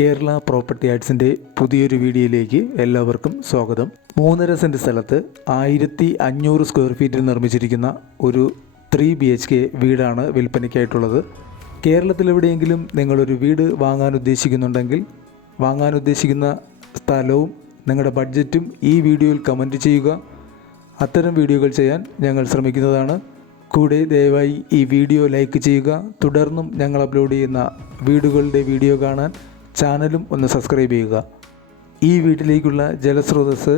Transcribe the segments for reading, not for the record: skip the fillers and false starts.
Kerala property ആർട്സിൻ്റെ പുതിയൊരു വീഡിയോയിലേക്ക് എല്ലാവർക്കും സ്വാഗതം. 3.5 സെൻറ്റ് സ്ഥലത്ത് 1500 സ്ക്വയർ ഫീറ്റിൽ നിർമ്മിച്ചിരിക്കുന്ന ഒരു 3 BHK വീടാണ് വിൽപ്പനയ്ക്കായിട്ടുള്ളത്. കേരളത്തിലെവിടെയെങ്കിലും നിങ്ങളൊരു വീട് വാങ്ങാൻ ഉദ്ദേശിക്കുന്ന സ്ഥലവും നിങ്ങളുടെ ബഡ്ജറ്റും ഈ വീഡിയോയിൽ കമൻറ്റ് ചെയ്യുക. അത്തരം വീഡിയോകൾ ചെയ്യാൻ ഞങ്ങൾ ശ്രമിക്കുന്നതാണ്. കൂടെ ദയവായി ഈ വീഡിയോ ലൈക്ക് ചെയ്യുക. തുടർന്നും ഞങ്ങൾ അപ്ലോഡ് ചെയ്യുന്ന വീടുകളുടെ വീഡിയോ കാണാൻ ചാനലും ഒന്ന് സബ്സ്ക്രൈബ് ചെയ്യുക. ഈ വീട്ടിലേക്കുള്ള ജലസ്രോതസ്സ്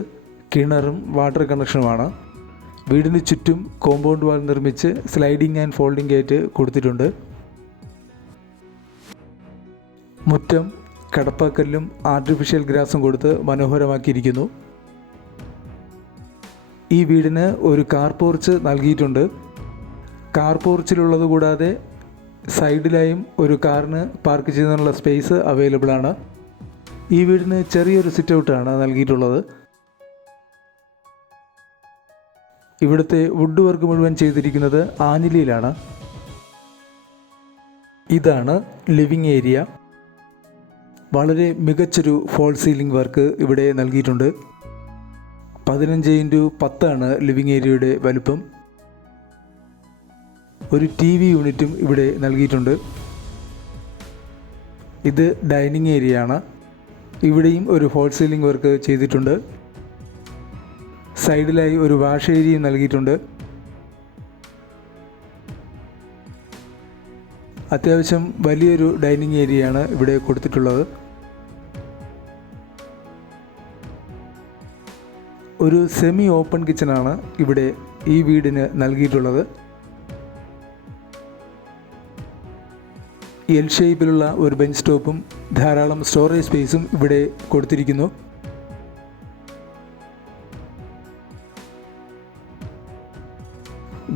കിണറും വാട്ടർ കണക്ഷനുമാണ്. വീടിന് ചുറ്റും കോമ്പൗണ്ട് വാൾ നിർമ്മിച്ച് സ്ലൈഡിംഗ് ആൻഡ് ഫോൾഡിംഗ് ഗേറ്റ് കൊടുത്തിട്ടുണ്ട്. മുറ്റം കടപ്പാക്കല്ലും ആർട്ടിഫിഷ്യൽ ഗ്രാസും കൊടുത്ത് മനോഹരമാക്കിയിരിക്കുന്നു. ഈ വീടിന് ഒരു കാർ പോർച്ച് നൽകിയിട്ടുണ്ട്. കാർ പോർച്ചിലുള്ളത് കൂടാതെ സൈഡിലായും ഒരു കാറിന് പാർക്ക് ചെയ്യുന്നതിനുള്ള സ്പേസ് അവൈലബിൾ ആണ്. ഈ വീടിന് ചെറിയൊരു സിറ്റ് ഔട്ടാണ് നൽകിയിട്ടുള്ളത്. ഇവിടുത്തെ വുഡ് വർക്ക് മുഴുവൻ ചെയ്തിരിക്കുന്നത് ആഞ്ഞിലിയിലാണ്. ഇതാണ് ലിവിങ് ഏരിയ. വളരെ മികച്ചൊരു ഫോൾ സീലിംഗ് വർക്ക് ഇവിടെ നൽകിയിട്ടുണ്ട്. 15x10 ആണ് ലിവിങ് ഏരിയയുടെ വലുപ്പം. ഒരു TV യൂണിറ്റും ഇവിടെ നൽകിയിട്ടുണ്ട്. ഇത് ഡൈനിങ് ഏരിയ ആണ്. ഇവിടെയും ഒരു ഫോൾ സീലിംഗ് വർക്ക് ചെയ്തിട്ടുണ്ട്. സൈഡിലായി ഒരു വാഷ് ഏരിയയും നൽകിയിട്ടുണ്ട്. അത്യാവശ്യം വലിയൊരു ഡൈനിങ് ഏരിയയാണ് ഇവിടെ കൊടുത്തിട്ടുള്ളത്. ഒരു സെമി ഓപ്പൺ കിച്ചണാണ് ഇവിടെ ഈ വീടിന് നൽകിയിട്ടുള്ളത്. എൽ ഷേപ്പിലുള്ള ഒരു ബെഞ്ച് സ്റ്റോപ്പും ധാരാളം സ്റ്റോറേജ് സ്പേസും ഇവിടെ കൊടുത്തിരിക്കുന്നു.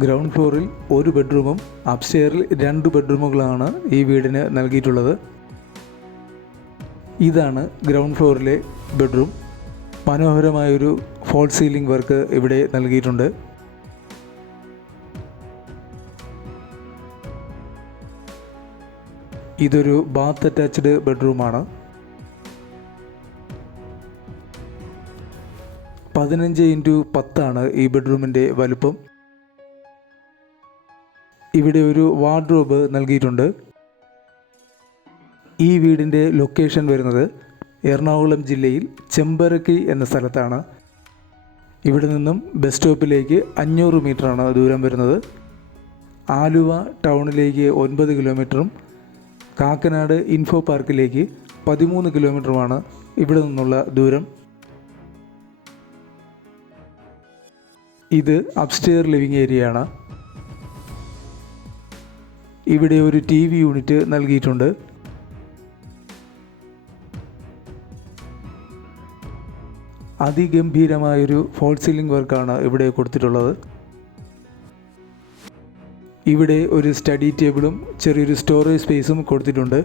ഗ്രൗണ്ട് ഫ്ലോറിൽ ഒരു ബെഡ്റൂമും അപ്സ്റ്റെയറിൽ 2 ബെഡ്റൂമുകളാണ് ഈ വീടിന് നൽകിയിട്ടുള്ളത്. ഇതാണ് ഗ്രൗണ്ട് ഫ്ലോറിലെ ബെഡ്റൂം. മനോഹരമായൊരു ഫോൾ സീലിംഗ് വർക്ക് ഇവിടെ നൽകിയിട്ടുണ്ട്. ഇതൊരു ബാത്ത് അറ്റാച്ച്ഡ് ബെഡ്റൂമാണ്. 15x10 ആണ് ഈ ബെഡ്റൂമിൻ്റെ വലുപ്പം. ഇവിടെ ഒരു വാർഡ്രോബ് നൽകിയിട്ടുണ്ട്. ഈ വീടിൻ്റെ ലൊക്കേഷൻ വരുന്നത് എറണാകുളം ജില്ലയിൽ ചെമ്പരക്കി എന്ന സ്ഥലത്താണ്. ഇവിടെ നിന്നും ബസ് സ്റ്റോപ്പിലേക്ക് 500 മീറ്ററാണ് ദൂരം വരുന്നത്. ആലുവ ടൗണിലേക്ക് 9 കിലോമീറ്ററും കാക്കനാട് ഇൻഫോ പാർക്കിലേക്ക് 13 കിലോമീറ്ററുമാണ് ഇവിടെ നിന്നുള്ള ദൂരം. ഇത് അപ്സ്റ്റെയർ ലിവിങ് ഏരിയയാണ്. ഇവിടെ ഒരു TV യൂണിറ്റ് നൽകിയിട്ടുണ്ട്. അതിഗംഭീരമായൊരു ഫോൾ സീലിംഗ് വർക്കാണ് ഇവിടെ കൊടുത്തിട്ടുള്ളത്. ഇവിടെ ഒരു സ്റ്റഡി ടേബിളും ചെറിയൊരു സ്റ്റോറേജ് സ്പേസും കൊടുത്തിട്ടുണ്ട്.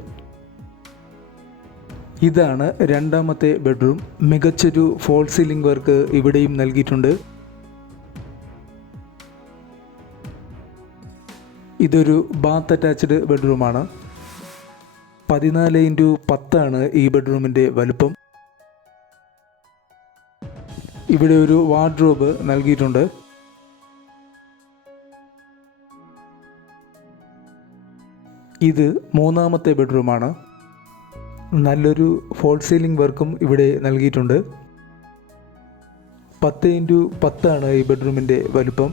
ഇതാണ് രണ്ടാമത്തെ ബെഡ്റൂം. മികച്ചൊരു ഫോൾ സീലിംഗ് വർക്ക് ഇവിടെയും നൽകിയിട്ടുണ്ട്. ഇതൊരു ബാത്ത് അറ്റാച്ച്ഡ് ബെഡ്റൂമാണ്. 14x10 ആണ് ഈ ബെഡ്റൂമിൻ്റെ വലുപ്പം. ഇവിടെ ഒരു വാർഡ്രോബ് നൽകിയിട്ടുണ്ട്. ഇത് മൂന്നാമത്തെ ബെഡ്റൂമാണ്. നല്ലൊരു ഫോൾ സീലിംഗ് വർക്കും ഇവിടെ നൽകിയിട്ടുണ്ട്. 10x10 ആണ് ഈ ബെഡ്റൂമിൻ്റെ വലുപ്പം.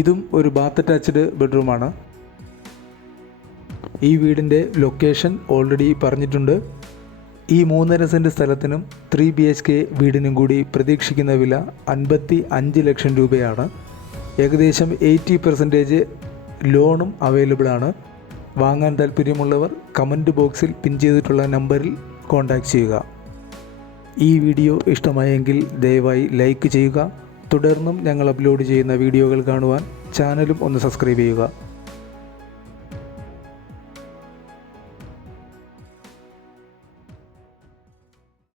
ഇതും ഒരു ബാത്ത് അറ്റാച്ച്ഡ് ബെഡ്റൂമാണ്. ഈ വീടിൻ്റെ ലൊക്കേഷൻ ഓൾറെഡി പറഞ്ഞിട്ടുണ്ട്. ഈ 3.5 സെൻറ്റ് സ്ഥലത്തിനും 3 BHK വീടിനും കൂടി പ്രതീക്ഷിക്കുന്ന വില 55 ലക്ഷം രൂപയാണ്. ഏകദേശം 80% ലോണും അവൈലബിൾ ആണ്. വാങ്ങാൻ താല്പര്യമുള്ളവർ കമൻറ്റ് ബോക്സിൽ പിൻ ചെയ്തിട്ടുള്ള നമ്പറിൽ കോൺടാക്റ്റ് ചെയ്യുക. ഈ വീഡിയോ ഇഷ്ടമായെങ്കിൽ ദയവായി ലൈക്ക് ചെയ്യുക. തുടർന്നും ഞങ്ങൾ അപ്ലോഡ് ചെയ്യുന്ന വീഡിയോകൾ കാണുവാൻ ചാനലും ഒന്ന് സബ്സ്ക്രൈബ് ചെയ്യുക.